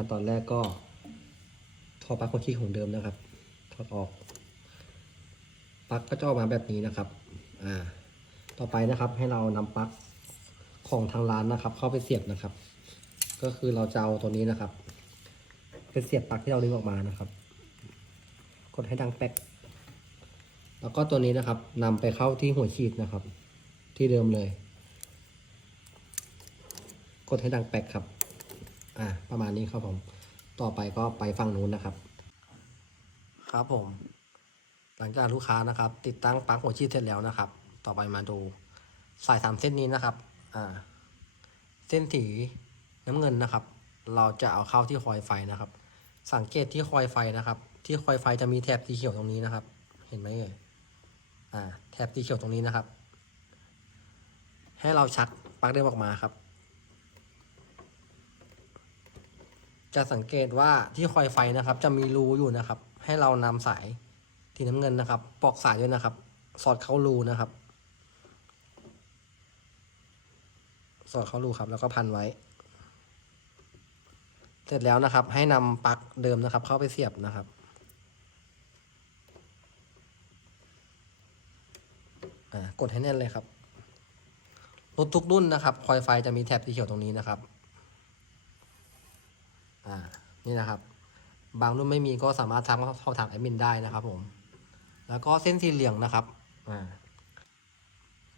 ขั้นตอนแรกก็ถอดปลั๊กหัวฉีดของเดิมนะครับถอดออกปลั๊กก็จะออกมาแบบนี้นะครับ อ่า ต่อไปนะครับให้เรานำปลั๊กของทางร้านนะครับ เข้าไปเสียบนะครับ ก็คือเราจะเอาตัวนี้นะครับไปเสียบปลั๊กที่เราดึงออกมานะครับ กดให้ดังแป๊ก แล้วก็ตัวนี้นะครับนำไปเข้าที่หัวฉีดนะครับ ที่เดิมเลย กดให้ดังแป๊กครับ อ่าประมาณนี้ครับผม ต่อไปก็ไปฝั่งนู้นนะครับ ครับผม หลังจากลูกค้านะครับ ติดตั้งปลั๊กหัวฉีดเสร็จแล้วนะครับ ต่อไปมาดูสายสามเส้นนี้นะครับ อ่า เส้นสีน้ำเงินนะครับ เราจะเอาเข้าที่คอยไฟนะครับ สังเกตที่คอยไฟนะครับ ที่คอยไฟจะมีแถบสีเขียวตรงนี้นะครับ เห็นไหมเอ่ยอ่า แถบสีเขียวตรงนี้นะครับ ให้เราชักปลั๊กเดิมออกมาครับ จะสังเกตว่าที่คอยไฟนะครับ จะมีรูอยู่นะครับ ให้เรานำสายสีน้ำเงินนะครับ ปอกสายด้วยนะครับ สอดเข้ารูนะครับ สอดเข้ารูครับ แล้วก็พันไว้ เสร็จแล้วนะครับ ให้นำปลั๊กเดิมนะครับ เข้าไปเสียบนะครับกดให้แน่นเลยครับรถทุกรุ่นนะครับ คอยไฟจะมีแถบสีเขียวตรงนี้นะครับ อ่านี่นะครับ บางรุ่นไม่มีก็สามารถทักเข้าทางแอดมินได้นะครับผม แล้วก็เส้นสีเหลืองนะครับอ่า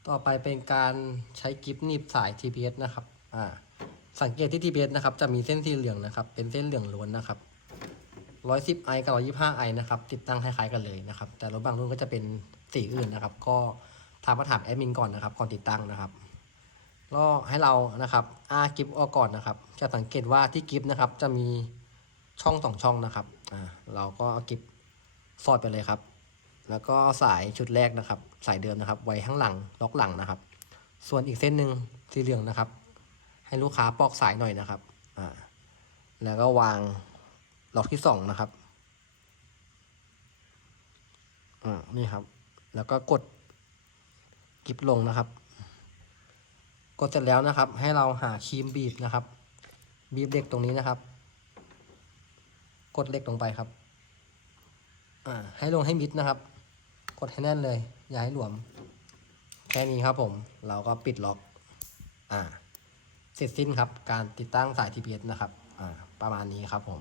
ต่อไปเป็นการใช้กิฟหนีบสาย TPS นะครับอ่าสังเกตที่ TPS นะครับจะมีเส้นสีเหลืองนะครับ เป็นเส้นเหลืองล้วนนะครับ110ไอกับ 125ไอนะครับ ติดตั้งคล้ายๆกันเลยนะครับ แต่รถบางรุ่นก็จะเป็นสีอื่นนะครับ ก็ทางมาถามแอดมินก่อนนะครับ ก่อนติดตั้งนะครับ ก็ให้เรานะครับอ้ากิฟออกก่อนนะครับ จะสังเกตว่าที่กิฟนะครับจะมีช่องสองช่องนะครับอ่าเราก็เอากิฟสอดไปเลยครับ แล้วก็สายชุดแรกนะครับ สายเดิมนะครับ ไว้ข้างหลังล็อกหลังนะครับ ส่วนอีกเส้นหนึ่งสีเหลืองนะครับ ให้ลูกค้าปอกสายหน่อยนะครับอ่าแล้วก็วางล็อกที่สองนะครับอ่านี่ครับ แล้วก็กดกิฟลงนะครับ ดเสร็จแล้วนะครับ ให้เราหาครีมบีบนะครับ บีบเหล็กตรงนี้นะครับ กดเหล็กลงไปครับอ่าให้ลงให้มิดนะครับ กดให้แน่นเลย อย่าให้หลวม แค่นี้ครับผม เราก็ปิดล็อก อ่าเสร็จสิ้นครับ การติดตั้งสาย TPS นะครับ อ่า ประมาณนี้ครับผม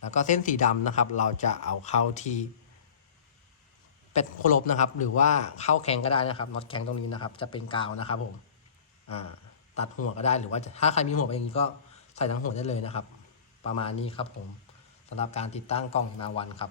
แล้วก็เส้นสีดำนะครับ เราจะเอาเข้าที่ เป็ดโคลบนะครับ หรือว่าเข้าแข็งก็ได้นะครับน็อตแข็งตรงนี้นะครับ จะเป็นกาวนะครับผมอ่าตัดหัวก็ได้หรือว่าถ้าใครมีหัวไปอย่างนี้ก็ใส่ทั้งหัวได้เลยนะครับ ประมาณนี้ครับผมสำหรับการติดตั้งกล่องนาวันครับ